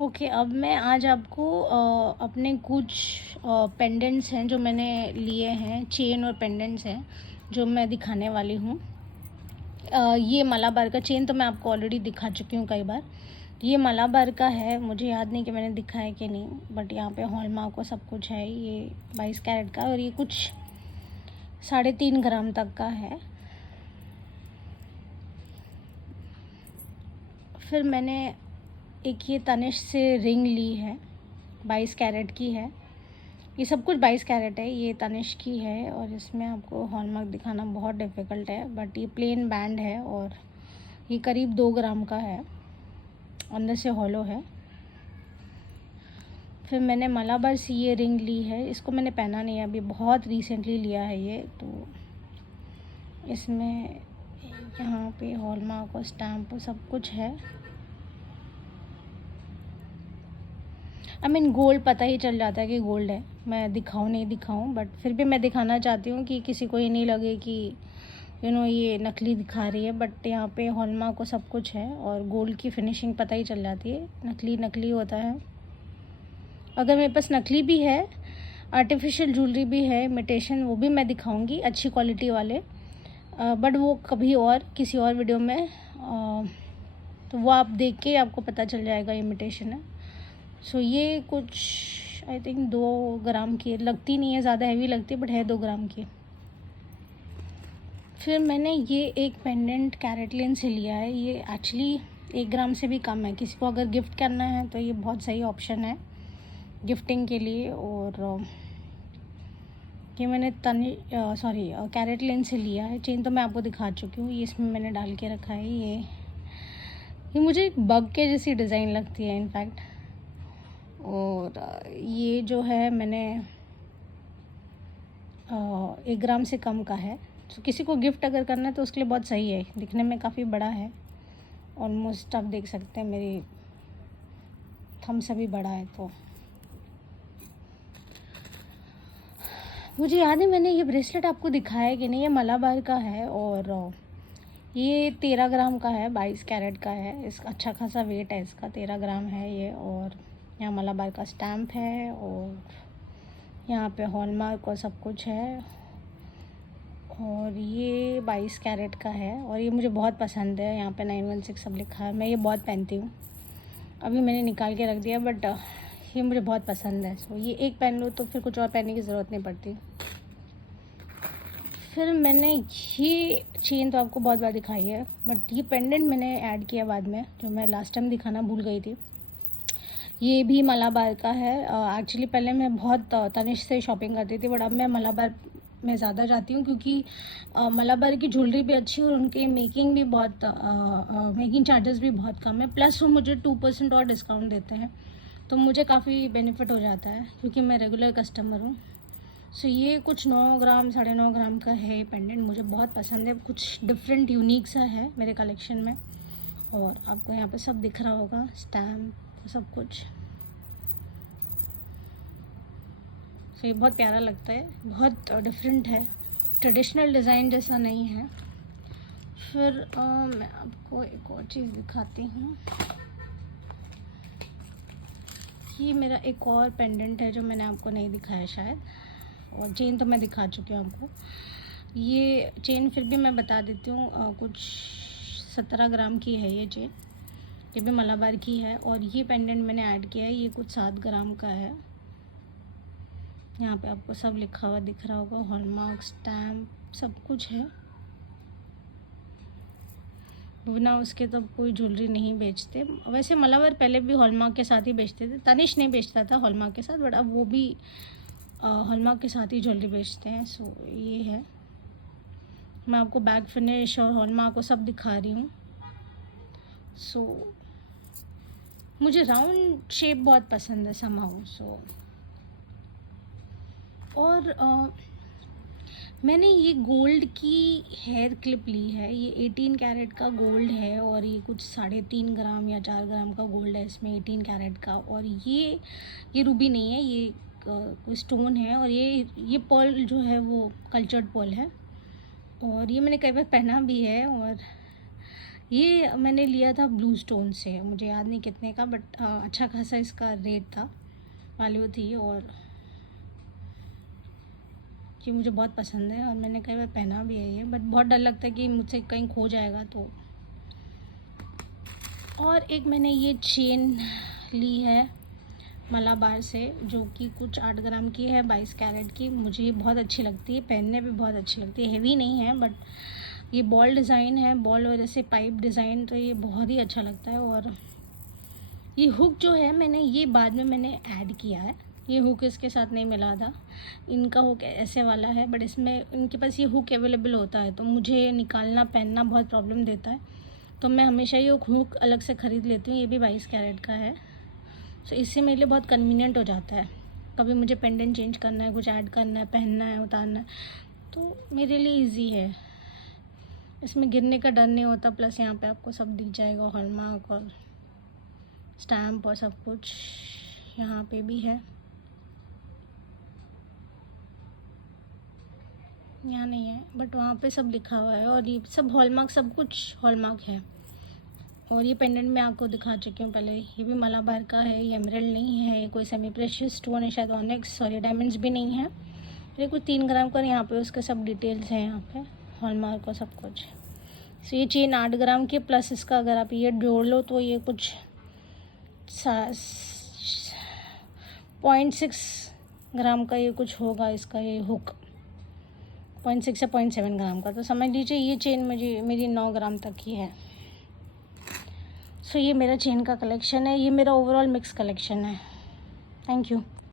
Okay, अब मैं आज आपको अपने कुछ पेंडेंट्स हैं जो मैंने लिए हैं, चेन और पेंडेंट्स हैं जो मैं दिखाने वाली हूँ। ये मलाबार का चेन तो मैं आपको ऑलरेडी दिखा चुकी हूँ कई बार। ये मलाबार का है, मुझे याद नहीं कि मैंने दिखाया कि नहीं, बट यहाँ पे हॉलमार्क और सब कुछ है। ये 22 कैरेट का और ये कुछ 3.5 ग्राम तक का है। फिर मैंने एक ये तनिष्क से रिंग ली है, 22 कैरेट की है। ये सब कुछ 22 कैरेट है, ये तनिष्क की है और इसमें आपको हॉलमार्क दिखाना बहुत डिफ़िकल्ट है, बट ये प्लेन बैंड है और ये करीब 2 ग्राम का है, अंदर से हॉलो है। फिर मैंने मलाबार से ये रिंग ली है, इसको मैंने पहना नहीं है, अभी बहुत रिसेंटली लिया है ये। तो इसमें यहाँ पे हॉलमार्क और स्टैम्प सब कुछ है। गोल्ड पता ही चल जाता है कि गोल्ड है, मैं दिखाऊँ नहीं दिखाऊँ, बट फिर भी मैं दिखाना चाहती हूँ कि किसी को ये नहीं लगे कि ये नकली दिखा रही है। बट यहाँ पे हॉलमार्क को सब कुछ है और गोल्ड की फिनिशिंग पता ही चल जाती है, नकली नकली होता है। अगर मेरे पास नकली भी है, आर्टिफिशियल ज्वेलरी भी है, इमिटेशन, वो भी मैं दिखाऊंगी अच्छी क्वालिटी वाले, बट वो कभी और किसी और वीडियो में। तो वो आप देख के आपको पता चल जाएगा इमिटेशन है। सो ये कुछ आई थिंक 2 ग्राम की लगती नहीं है, ज़्यादा हैवी लगती है, बट है 2 ग्राम की। फिर मैंने ये एक पेंडेंट कैरेटलिन से लिया है, ये एक्चुअली 1 ग्राम से भी कम है। किसी को अगर गिफ्ट करना है तो ये बहुत सही ऑप्शन है गिफ्टिंग के लिए। और ये मैंने कैरेटलिन से लिया है। चेन तो मैं आपको दिखा चुकी हूँ, ये इसमें मैंने डाल के रखा है। ये मुझे एक बग के जैसी डिज़ाइन लगती है इनफैक्ट। और ये जो है मैंने 1 ग्राम से कम का है। तो किसी को गिफ्ट अगर करना है तो उसके लिए बहुत सही है, दिखने में काफ़ी बड़ा है, ऑलमोस्ट आप देख सकते हैं मेरी थंब से भी बड़ा है। तो मुझे याद है मैंने ये ब्रेसलेट आपको दिखाया है कि नहीं, ये मलाबार का है और ये 13 ग्राम का है, 22 कैरेट का है। इसका अच्छा खासा वेट है, इसका 13 ग्राम है ये। और यहाँ मलाबार का स्टैम्प है और यहाँ पे हॉलमार्क और सब कुछ है। और ये 22 कैरेट का है और ये मुझे बहुत पसंद है, यहाँ पे 916 सब लिखा है। मैं ये बहुत पहनती हूँ, अभी मैंने निकाल के रख दिया, बट ये मुझे बहुत पसंद है। सो ये एक पहन लो तो फिर कुछ और पहनने की ज़रूरत नहीं पड़ती। फिर मैंने ये चेन तो आपको बहुत बार दिखाई है, बट ये पेंडेंट मैंने ऐड किया बाद में, जो मैं लास्ट टाइम दिखाना भूल गई थी। ये भी मलाबार का है। एक्चुअली पहले मैं बहुत तनिष्क से शॉपिंग करती थी, बट अब मैं मलाबार में ज़्यादा जाती हूँ क्योंकि मलाबार की ज्वेलरी भी अच्छी है और उनकी मेकिंग भी बहुत मेकिंग चार्जेस भी बहुत कम है, प्लस वो मुझे 2% और डिस्काउंट देते हैं, तो मुझे काफ़ी बेनिफिट हो जाता है क्योंकि मैं रेगुलर कस्टमर हूँ। सो ये कुछ 9 ग्राम 9.5 ग्राम का है पेंडेंट, मुझे बहुत पसंद है, कुछ डिफरेंट यूनिक सा है मेरे कलेक्शन में। और आपको यहाँ पे सब दिख रहा होगा, स्टैम्प सब कुछ। सो ये बहुत प्यारा लगता है, बहुत डिफरेंट है, ट्रेडिशनल डिज़ाइन जैसा नहीं है। फिर मैं आपको एक और चीज़ दिखाती हूँ। ये मेरा एक और पेंडेंट है जो मैंने आपको नहीं दिखाया शायद, और चेन तो मैं दिखा चुकी हूँ आपको। ये चेन फिर भी मैं बता देती हूँ, कुछ 17 ग्राम की है ये चेन, ये भी मलाबार की है। और ये पेंडेंट मैंने ऐड किया है, ये कुछ 7 ग्राम का है। यहाँ पे आपको सब लिखा हुआ दिख रहा होगा, हॉलमार्क स्टैम्प सब कुछ है। बिना उसके तो कोई ज्वेलरी नहीं बेचते। वैसे मलाबार पहले भी हॉलमार्क के साथ ही बेचते थे, तनिष्क नहीं बेचता था हॉलमार्क के साथ, बट अब वो भी हॉलमार्क के साथ ही ज्वेलरी बेचते हैं। सो ये है, मैं आपको बैक फिनिश और हॉलमार्क को सब दिखा रही हूँ। सो मुझे राउंड शेप बहुत पसंद है समहाउ। सो और मैंने ये गोल्ड की हेयर क्लिप ली है, ये 18 कैरेट का गोल्ड है और ये कुछ 3.5 ग्राम या 4 ग्राम का गोल्ड है इसमें, 18 कैरेट का। और ये रूबी नहीं है, ये कोई स्टोन है। और ये पर्ल जो है वो कल्चर्ड पर्ल है। और ये मैंने कई बार पहना भी है। और ये मैंने लिया था ब्लू स्टोन से, मुझे याद नहीं कितने का, बट अच्छा खासा इसका रेट था, वैल्यू थी। और ये मुझे बहुत पसंद है और मैंने कई बार पहना भी है ये, बट बहुत डर लगता है कि मुझसे कहीं खो जाएगा तो। और एक मैंने ये चेन ली है मलाबार से, जो कि कुछ 8 ग्राम की है, 22 कैरेट की। मुझे ये बहुत अच्छी लगती है, पहनने में बहुत अच्छी लगती है। हेवी नहीं है, बट ये बॉल डिज़ाइन है, बॉल वजह से पाइप डिज़ाइन, तो ये बहुत ही अच्छा लगता है। और ये हुक जो है मैंने ये बाद में मैंने ऐड किया है, ये हुक इसके साथ नहीं मिला था। इनका हुक ऐसे वाला है, बट इसमें इनके पास ये हुक अवेलेबल होता है, तो मुझे निकालना पहनना बहुत प्रॉब्लम देता है, तो मैं हमेशा ये हुक अलग से ख़रीद लेती हूँ। ये भी 22 कैरेट का है, तो इससे मेरे लिए बहुत कन्वीनियंट हो जाता है। कभी मुझे पेंडेंट चेंज करना है, कुछ ऐड करना है, पहनना है, उतारना है, तो मेरे लिए ईजी है। इसमें गिरने का डर नहीं होता, प्लस यहाँ पे आपको सब दिख जाएगा, हॉलमार्क और स्टैम्प और सब कुछ यहाँ पे भी है। यहाँ नहीं है, बट वहाँ पे सब लिखा हुआ है, और ये सब हॉलमार्क, सब कुछ हॉलमार्क है। और ये पेंडेंट मैं आपको दिखा चुकी हूँ पहले, ये भी मलाबार का है, ये एमराल्ड नहीं है, ये कोई सेमी प्रेशियस स्टोन है, शायद ऑनिक्स, और ये डायमंड्स भी नहीं है। ये कुछ 3 ग्राम का, यहाँ पे उसके सब डिटेल्स हैं, यहाँ पे हॉलमार्क और सब कुछ। सो ये चेन 8 ग्राम की, प्लस इसका अगर आप ये जोड़ लो तो ये कुछ 0.6 ग्राम का ये कुछ होगा, इसका ये हुक 0.6 या 0.7 ग्राम का, तो समझ लीजिए ये चेन मेरी 9 ग्राम तक की है। सो ये मेरा चेन का कलेक्शन है, ये मेरा ओवरऑल मिक्स कलेक्शन है। Thank you.